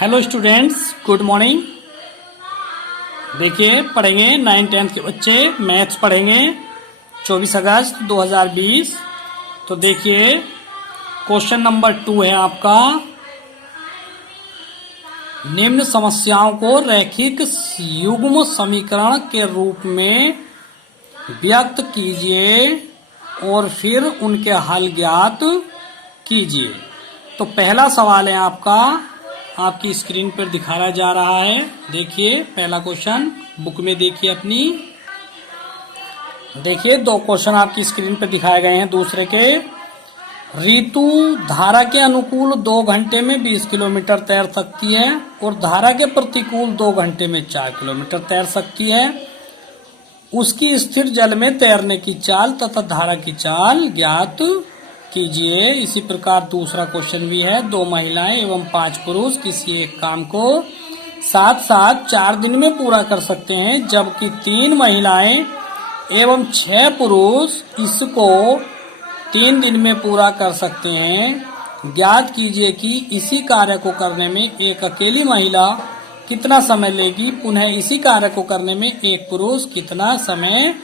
Hello students, good morning. देखिए पढ़ेंगे 9th-10th के बच्चे मैथ्स पढ़ेंगे 24 अगस्त 2020। तो देखिए क्वेश्चन नंबर 2 है आपका, निम्न समस्याओं को रैखिक युग्म समीकरण के रूप में व्यक्त कीजिए और फिर उनके हल ज्ञात कीजिए। तो पहला सवाल है आपकी स्क्रीन पर दिखाया जा रहा है। देखिए पहला क्वेश्चन, बुक में देखिए अपनी। देखिए दो क्वेश्चन आपकी स्क्रीन पर दिखाए गए हैं दूसरे के। ऋतु धारा के अनुकूल 2 घंटे में 20 किलोमीटर तैर सकती है और धारा के प्रतिकूल 2 घंटे में 4 किलोमीटर तैर सकती है। उसकी स्थिर जल में तैरने की चाल तथा धारा की चाल ज्ञात कीजिए। इसी प्रकार दूसरा क्वेश्चन भी है, 2 महिलाएं एवं 5 पुरुष किसी एक काम को साथ साथ 4 दिन में पूरा कर सकते हैं, जबकि 3 महिलाएं एवं 6 पुरुष इसको 3 दिन में पूरा कर सकते हैं। ज्ञात कीजिए कि इसी कार्य को करने में एक अकेली महिला कितना समय लेगी, पुनः इसी कार्य को करने में एक पुरुष कितना समय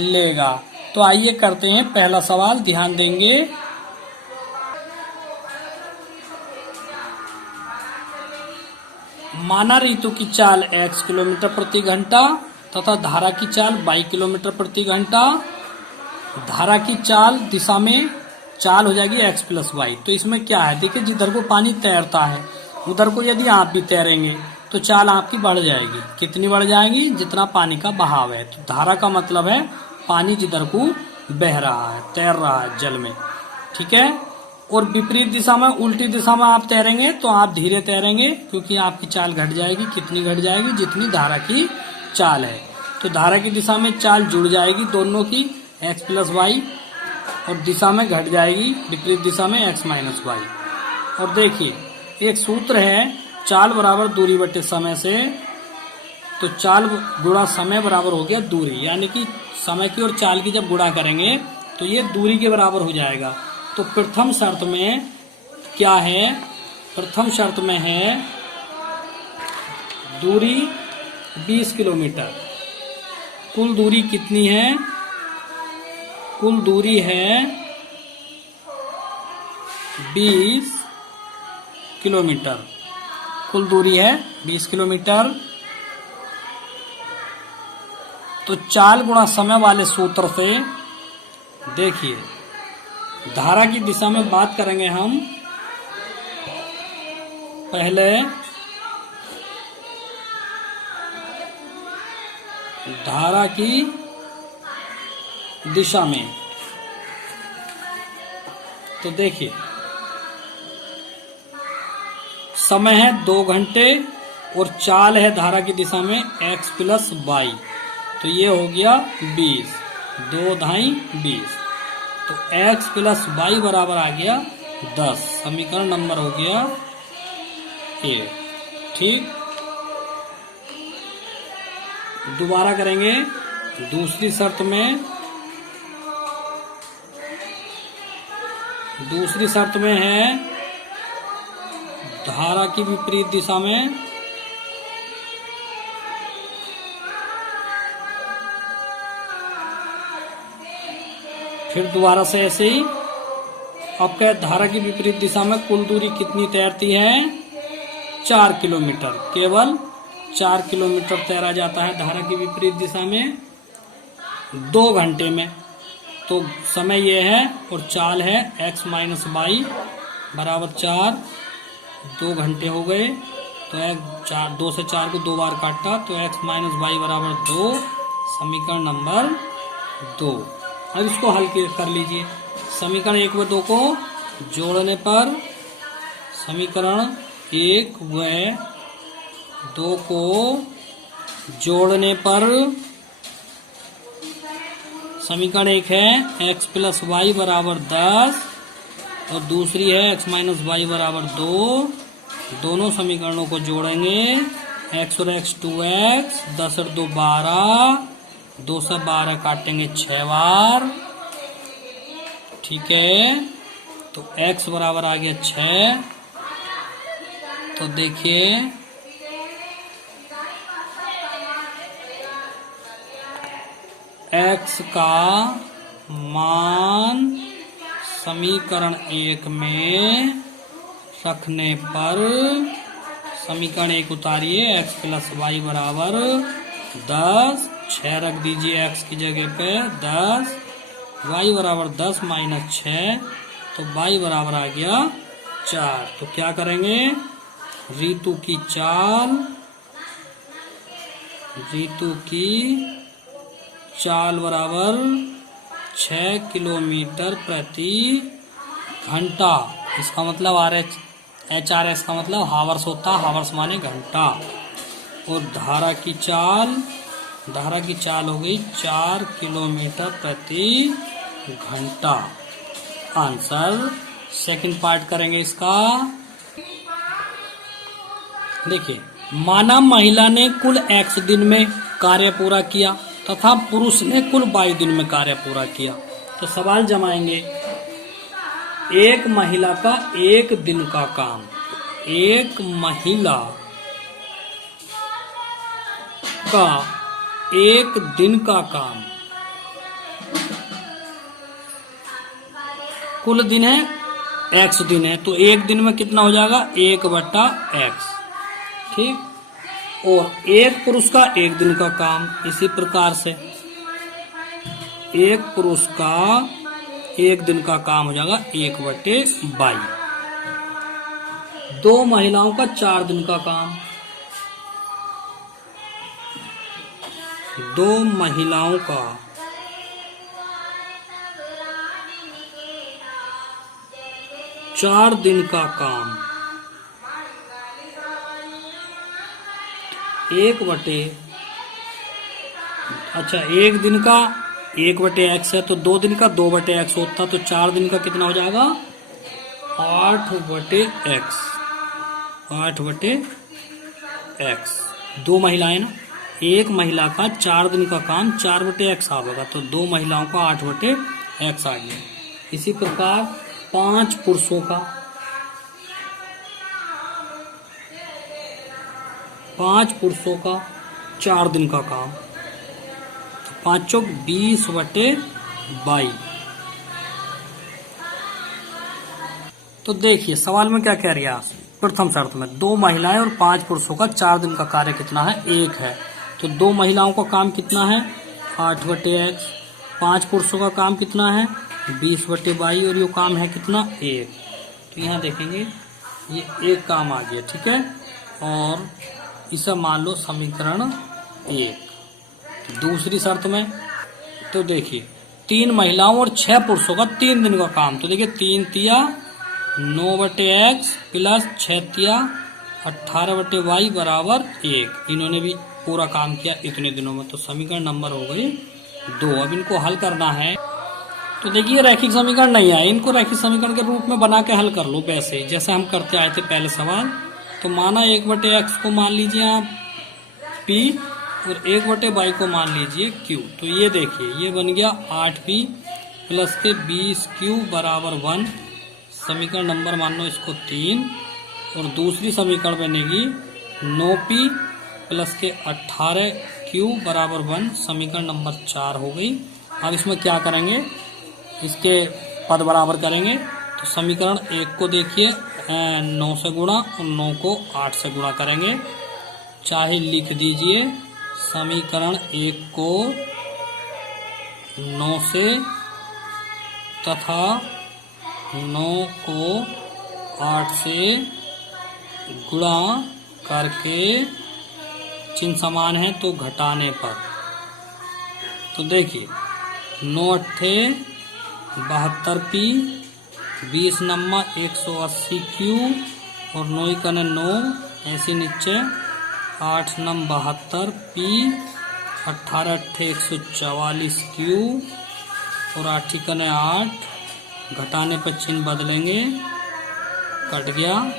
लेगा। तो आइए करते हैं पहला सवाल, ध्यान देंगे। माना ऋतु की चाल x किलोमीटर प्रति घंटा तथा धारा की चाल y किलोमीटर प्रति घंटा। धारा की चाल दिशा में चाल हो जाएगी x प्लस वाई। तो इसमें क्या है, देखिए जिधर को पानी तैरता है उधर को यदि आप भी तैरेंगे तो चाल आपकी बढ़ जाएगी। कितनी बढ़ जाएगी? जितना पानी का बहाव है। तो धारा का मतलब है पानी जिधर को बह रहा है, तैर रहा है जल में, ठीक है। और विपरीत दिशा में, उल्टी दिशा में आप तैरेंगे तो आप धीरे तैरेंगे, क्योंकि आपकी चाल घट जाएगी। कितनी घट जाएगी? जितनी धारा की चाल है। तो धारा की दिशा में चाल जुड़ जाएगी दोनों की, x प्लस वाई, और दिशा में घट जाएगी विपरीत दिशा में x माइनस वाई। और देखिए एक सूत्र है, चाल बराबर दूरी बटे समय से। तो चाल गुणा समय बराबर हो गया दूरी, यानी कि समय की और चाल की जब गुणा करेंगे तो ये दूरी के बराबर हो जाएगा। तो प्रथम शर्त में क्या है? प्रथम शर्त में है दूरी 20 किलोमीटर। कुल दूरी कितनी है? कुल दूरी है 20 किलोमीटर। कुल दूरी है 20 किलोमीटर। तो चाल गुणा समय वाले सूत्र से देखिए, धारा की दिशा में बात करेंगे हम पहले। धारा की दिशा में तो देखिए समय है 2 घंटे और चाल है धारा की दिशा में x प्लस वाई। तो ये हो गया 20, 2 ढाई 20। तो x प्लस वाई बराबर आ गया 10। समीकरण नंबर हो गया ए, ठीक। दोबारा करेंगे दूसरी शर्त में। दूसरी शर्त में है धारा की विपरीत दिशा में फिर दोबारा से ऐसे ही। अब क्या, धारा की विपरीत दिशा में कुल दूरी कितनी तैरती है? 4 किलोमीटर। केवल 4 किलोमीटर तैरा जाता है धारा की विपरीत दिशा में 2 घंटे में। तो समय ये है और चाल है x माइनस वाई बराबर 4। 2 घंटे हो गए तो 2 से 4 को 2 बार काटा तो x माइनस वाई बराबर 2। समीकरण नंबर 2। अब इसको हल कर लीजिए। समीकरण 1 व 2 को जोड़ने पर, समीकरण 1 व 2 को जोड़ने पर समीकरण 1 है x प्लस वाई बराबर 10 और दूसरी है x माइनस वाई बराबर 2। दोनों समीकरणों को जोड़ेंगे, x और x 2x, 10 और 2 12, 2 से 12 काटेंगे 6 बार, ठीक है। तो x बराबर आ गया 6। तो देखिए x का मान समीकरण 1 में रखने पर समीकरण 1 उतारिए, x प्लस वाई बराबर 10, 6 रख दीजिए x की जगह पे 10, y बराबर 10 माइनस 6, तो y बराबर आ गया 4। तो क्या करेंगे, ऋतु की चाल बराबर 6 किलोमीटर प्रति घंटा। इसका मतलब HRS का मतलब हावर्स होता है, हावर्स माने घंटा। और धारा की चाल हो गई 4 किलोमीटर प्रति घंटा। आंसर सेकंड पार्ट करेंगे इसका। देखिए, माना महिला ने कुल x दिन में कार्य पूरा किया तथा पुरुष ने कुल y दिन में कार्य पूरा किया। तो सवाल जमाएंगे, एक महिला का एक दिन का काम, एक महिला का एक दिन का काम, कुल दिन है x दिन है, तो एक दिन में कितना हो जाएगा 1/x, ठीक। और एक पुरुष का एक दिन का काम, इसी प्रकार से एक पुरुष का एक दिन का काम हो जाएगा 1/22। दो महिलाओं का 4 दिन का काम, दो महिलाओं का 4 दिन का काम, 1 दिन का 1/x है, तो 2 दिन का 2/x होता, तो 4 दिन का कितना हो जाएगा 8/x, 8/x। दो महिलाएं ना, एक महिला का 4 दिन का काम 4/x आवेगा, तो 2 महिलाओं का 8/x आ गया। इसी प्रकार 5 पुरुषों का 4 दिन का काम, तो 5 चौक 20/22। तो देखिए सवाल में क्या कह रही है, प्रथम शर्त में 2 महिलाएं और 5 पुरुषों का 4 दिन का कार्य कितना है 1 है, तो 2 महिलाओं का काम कितना है 8/x, 5 पुरुषों का काम कितना है 20/22 और ये काम है कितना 1। तो यहाँ देखेंगे ये एक काम आ गया, ठीक है। और इसे मान लो समीकरण 1। दूसरी शर्त में तो देखिए 3 महिलाओं और 6 पुरुषों का 3 दिन का काम, तो देखिए 3 तिया 9/x प्लस 6 तिया 18/y बराबर 1। इन्होंने भी पूरा काम किया इतने दिनों में, तो समीकरण नंबर हो गई 2। अब इनको हल करना है, तो देखिए रैखिक समीकरण नहीं आए, इनको रैखिक समीकरण के रूप में बना के हल कर लो, वैसे ही जैसे हम करते आए थे पहले सवाल। तो माना 1/x को मान लीजिए आप p और 1/y को मान लीजिए q। तो ये देखिए ये बन गया 8p प्लस के 20q बराबर 1। समीकरण नंबर मान लो इसको 3। और दूसरी समीकरण बनेगी 9p प्लस के 18q बराबर 1। समीकरण नंबर 4 हो गई। अब इसमें क्या करेंगे, इसके पद बराबर करेंगे। तो समीकरण 1 को देखिए 9 से गुणा और 9 को 8 से गुणा करेंगे, चाहे लिख दीजिए समीकरण 1 को 9 से तथा 9 को 8 से गुणा करके चिन्ह समान है तो घटाने पर। तो देखिए 9 अट्ठे 72p, 20 नम्मा 180q और 9 कने 9 ऐसी नीचे 8 नम 72p, 18 अट्ठे 144q और 8 कने 8। घटाने पर चिन्ह बदलेंगे, कट गया।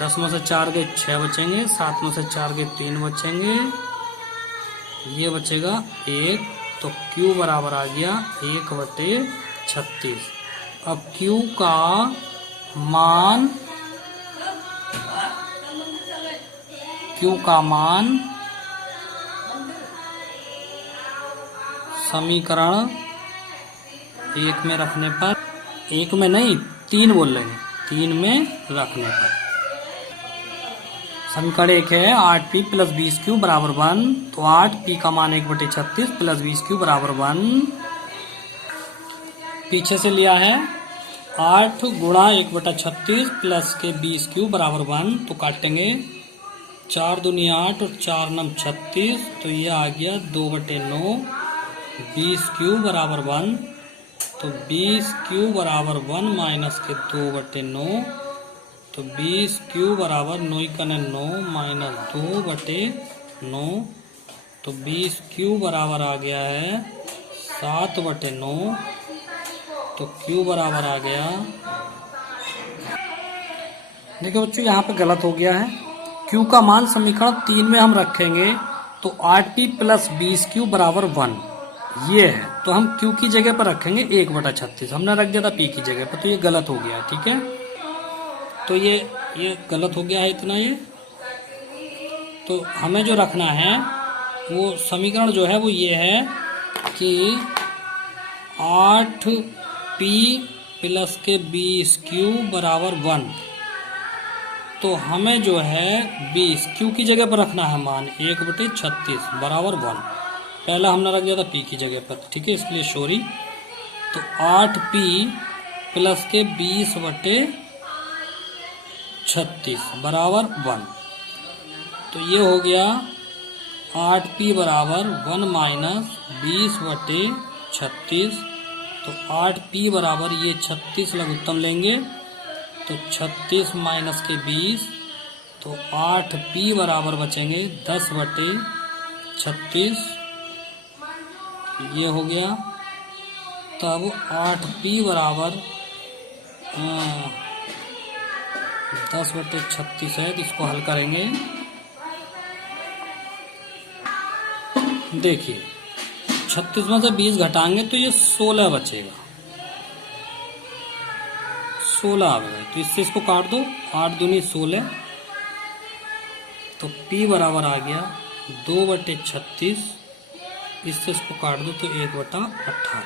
10 में से 4 गए 6 बचेंगे, 7 में से 4 गए 3 बचेंगे, ये बचेगा 1। तो q बराबर आ गया 1/36। अब q का मान Q का मान समीकरण 1 में रखने पर, 1 में नहीं 3 बोल रहे हैं, 3 में रखने पर समीकरण 1 है 8p प्लस 20q बराबर 1। तो 8p का मान 1/36 प्लस 20q बराबर 1। पीछे से लिया है 8 गुणा 1/36 प्लस के 20q बराबर 1। तो काटेंगे 4 दूनी 8 और 4 नम 36। तो ये आ गया 2/9। 20q बराबर 1। तो 20q बराबर 1 माइनस के 2/9। तो 20q बराबर 9 माइनस 2/9। तो 20q बराबर आ गया है 7/9। तो q बराबर आ गया, देखिए बच्चों यहाँ पे गलत हो गया है। q का मान समीकरण 3 में हम रखेंगे तो 8p प्लस 20q बराबर 1 ये है। तो हम q की जगह पर रखेंगे 1/36, हमने रख दिया था p की जगह पर, तो ये गलत हो गया। ठीक है, तो ये गलत हो गया है इतना ये। तो हमें जो रखना है वो समीकरण जो है वो ये है कि 8p प्लस के 20q बराबर 1। तो हमें जो है 20 q की जगह पर रखना है मान 1/36 बराबर 1। पहला हमने रख दिया था p की जगह पर, ठीक है, इसलिए सॉरी। तो 8p प्लस के 20/36 बराबर 1। तो ये हो गया 8p बराबर 1 माइनस 20/36। तो 8p बराबर ये 36 लघुत्तम लेंगे तो 36 माइनस के 20। तो 8p बराबर बचेंगे 10/36। ये हो गया। तब 8p बराबर 10/36 है, इसको हल करेंगे। देखिए 36 में से 20 घटाएंगे तो ये 16 बचेगा, 16 आ गए। तो इससे इसको काट दो, 8 दूनी 16। तो p बराबर आ गया 2/36। इससे इसको काट दो तो 1/18।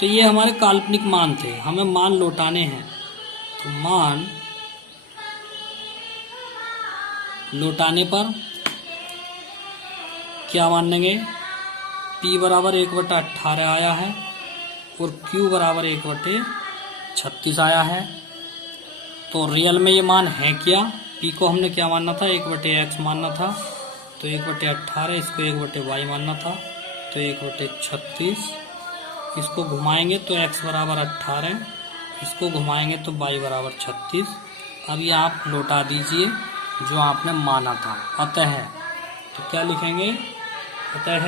तो ये हमारे काल्पनिक मान थे, हमें मान लौटाने हैं। तो मान लौटाने पर क्या मानेंगे, p बराबर 1/18 आया है और q बराबर 1/36 आया है। तो रियल में ये मान है क्या, p को हमने क्या मानना था 1/x मानना था, तो 1/18, इसको 1/y मानना था तो 1/36। इसको घुमाएंगे तो x बराबर 18, इसको घुमाएंगे तो y बराबर 36। अब ये आप लौटा दीजिए जो आपने माना था। अतः तो क्या लिखेंगे, अतः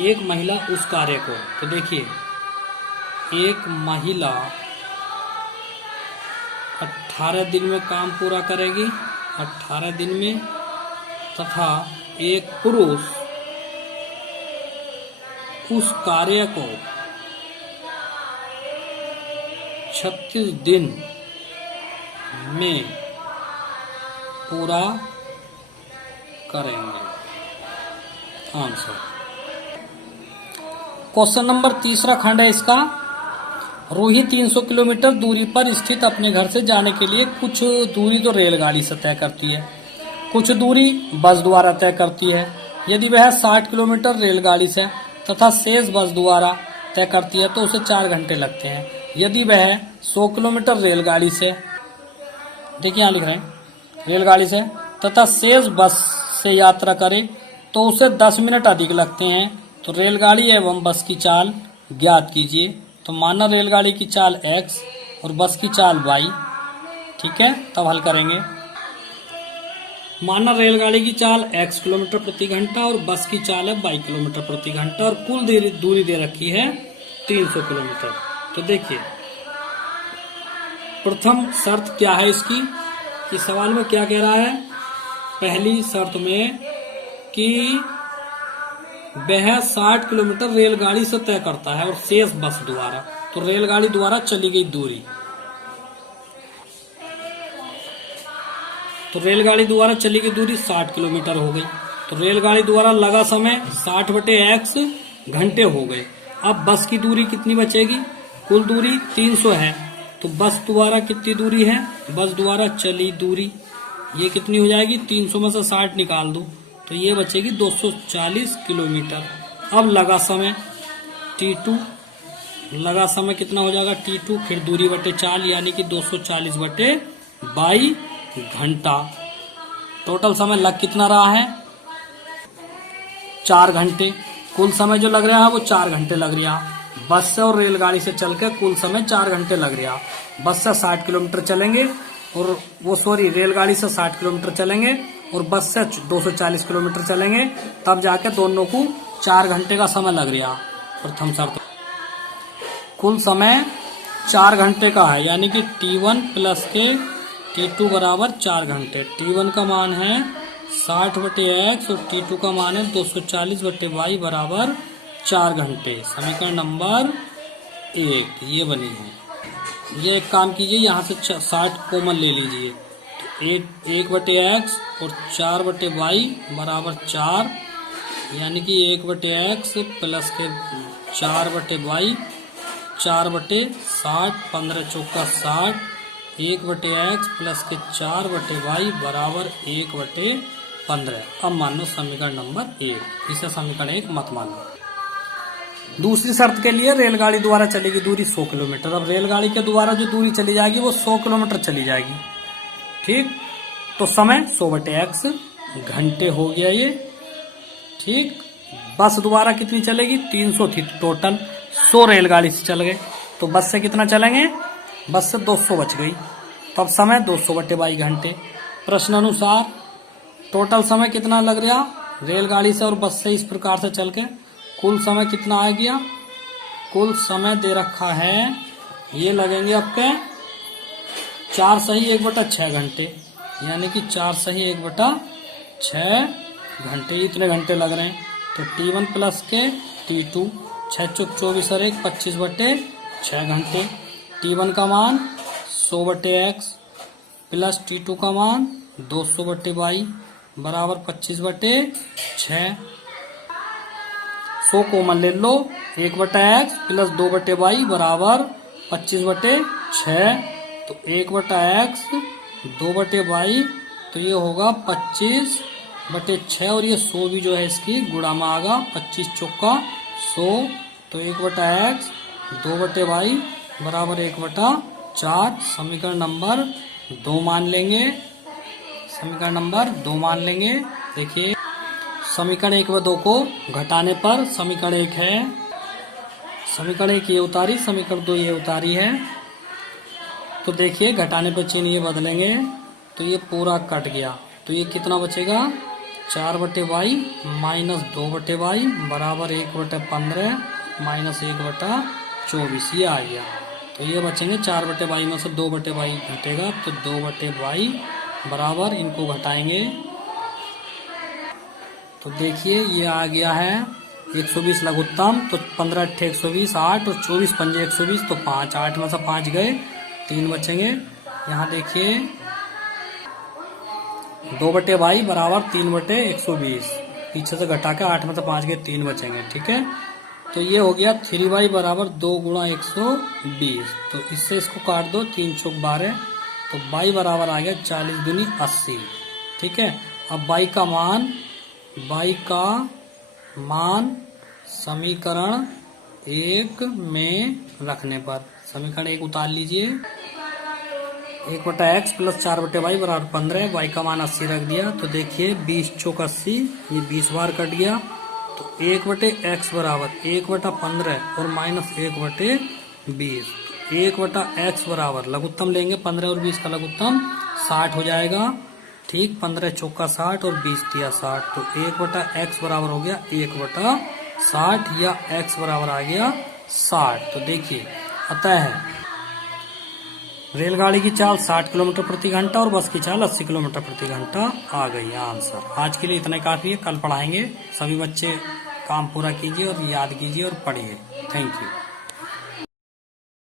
एक महिला उस कार्य को, तो देखिए एक महिला 18 दिन में काम पूरा करेगी, 18 दिन में, तथा एक पुरुष उस कार्य को 36 दिन में पूरा करेंगे। आंसर क्वेश्चन नंबर 3 खंड है इसका। रूही 300 किलोमीटर दूरी पर स्थित अपने घर से जाने के लिए कुछ दूरी तो रेलगाड़ी से तय करती है, कुछ दूरी बस द्वारा तय करती है। यदि वह 60 किलोमीटर रेलगाड़ी से तथा शेष बस द्वारा तय करती है तो उसे 4 घंटे लगते हैं। यदि वह 100 किलोमीटर रेलगाड़ी से, देखिए यहाँ लिख रहे हैं, रेलगाड़ी से तथा शेष बस से यात्रा करे तो उसे 10 मिनट अधिक लगते हैं। तो रेलगाड़ी एवं बस की चाल ज्ञात कीजिए। तो माना रेलगाड़ी की चाल x और बस की चाल y, ठीक है, तब हल करेंगे। माना रेलगाड़ी की चाल x किलोमीटर प्रति घंटा और बस की चाल है y किलोमीटर प्रति घंटा और कुल दूरी दे रखी है 300 किलोमीटर। तो देखिए प्रथम शर्त क्या है इसकी, कि सवाल में क्या कह रहा है, पहली शर्त में कि वह 60 किलोमीटर रेलगाड़ी से तय करता है और शेष बस द्वारा, तो रेलगाड़ी द्वारा चली गई दूरी। तो रेलगाड़ी द्वारा चली गई दूरी 60 किलोमीटर हो गई। तो रेलगाड़ी द्वारा लगा समय 60/x घंटे हो गए। अब बस की दूरी कितनी बचेगी? कुल दूरी 300 है, तो बस द्वारा कितनी दूरी है? बस द्वारा चली दूरी ये कितनी हो जाएगी? 300 में से 60 निकाल दो तो ये बचेगी 240 किलोमीटर। अब लगा समय t2, लगा समय कितना हो जाएगा? t2 फिर दूरी बटे 4 यानी कि 240/22 घंटा। टोटल समय लग कितना रहा है? 4 घंटे। कुल समय जो लग रहा है वो 4 घंटे लग रहा। बस से और रेलगाड़ी से चल के कुल समय 4 घंटे लग रहा। बस से 60 किलोमीटर चलेंगे और रेलगाड़ी से 60 किलोमीटर चलेंगे और बस से 240 किलोमीटर चलेंगे, तब जाके दोनों को 4 घंटे का समय लग रहा। प्रथम शर्त कुल समय 4 घंटे का है, यानी कि t1 प्लस के t2 बराबर 4 घंटे। t1 का मान है 60/x और t2 का मान है 240/y बराबर 4 घंटे। समीकरण नंबर 1 ये बनी है। ये एक काम कीजिए, यहाँ से 60 कॉमन ले लीजिए, तो 1/x और 4/y बराबर 4, यानी कि 1/x प्लस के 4/y 4/60, 15 चौका 60, 1/x प्लस के 4/y बराबर 1/15। अब मान लो समीकरण नंबर 1, इसे समीकरण 1 मत मान लो। दूसरी शर्त के लिए रेलगाड़ी द्वारा चलेगी दूरी 100 किलोमीटर। अब रेलगाड़ी के द्वारा जो दूरी चली जाएगी वो 100 किलोमीटर चली जाएगी, ठीक। तो समय 100/x घंटे हो गया ये, ठीक। बस द्वारा कितनी चलेगी? 300 थी टोटल, 100 रेलगाड़ी से चल गए, तो बस से कितना चलेंगे? बस से 200 बच गई, तब समय 200/22 घंटे। प्रश्न अनुसार टोटल समय कितना लग रहा रेलगाड़ी से और बस से इस प्रकार से चल के? कुल समय कितना आ गया? कुल समय दे रखा है, ये लगेंगे आपके 4 सही 1/6 घंटे, यानी कि 4 सही 1/6 घंटे, इतने घंटे लग रहे हैं। तो t1 प्लस के t2 6 चौक 24 और 1 25/6 घंटे। t1 का मान 100/x प्लस t2 का मान 200/22 बराबर 25/6। 100 कॉमन ले लो, 1/x प्लस 2/y बराबर 25/6, तो 1/x 2/y तो ये होगा 25/6 और ये 100 भी जो है इसकी गुणा में आगा, 25 चौका 100, तो 1/x 2/y बराबर 1/4। समीकरण नंबर 2 मान लेंगे, समीकरण नंबर 2 मान लेंगे। देखिए समीकरण 1 व 2 को घटाने पर समीकरण 1 है, समीकरण 1 ये उतारी, समीकरण 2 ये उतारी है। तो देखिए घटाने पर चिन्ह ये बदलेंगे तो ये पूरा कट गया, तो ये कितना बचेगा? 4/y माइनस 2/y बराबर 1/15 माइनस 1/24 ये आ गया। तो ये बचेंगे 4/y में से 2/y घटेगा, तो 2/y बराबर, इनको घटाएंगे तो देखिए ये आ गया है 120 लघुत्तम, तो 15 × 120 8 और 24 × 5 120, तो 5, 8 में से 5 गए, 3 बचेंगे। यहाँ देखिए 2/y बराबर 3/120, पीछे से घटा के 8 में से 5 गए, 3 बचेंगे, ठीक है। तो ये हो गया 3y बराबर 2 × 120, तो इससे इसको काट दो, 3 चौक 12, तो y बराबर आ गया 40 दूनी 80, ठीक है। अब y का मान समीकरण 1 में रखने पर, समीकरण 1 उतार लीजिए, 1/x प्लस 4/y बराबर 15, y का मान 80 रख दिया, तो देखिए 20 चौक 80, ये 20 बार कट गया, तो 1/x बराबर 1/15 और माइनस 1/20, 1/x बराबर लघुत्तम लेंगे, 15 और 20 का लघुत्तम 60 हो जाएगा, ठीक। 15 चौका 60 और 20 दिया 60, तो 1/x बराबर हो गया 1/60 या x बराबर आ गया 60। तो देखिए अतः रेलगाड़ी की चाल 60 किलोमीटर प्रति घंटा और बस की चाल 80 किलोमीटर प्रति घंटा आ गई है आंसर। आज के लिए इतना ही काफी है, कल पढ़ाएंगे। सभी बच्चे काम पूरा कीजिए और याद कीजिए और पढ़िए। Thank you.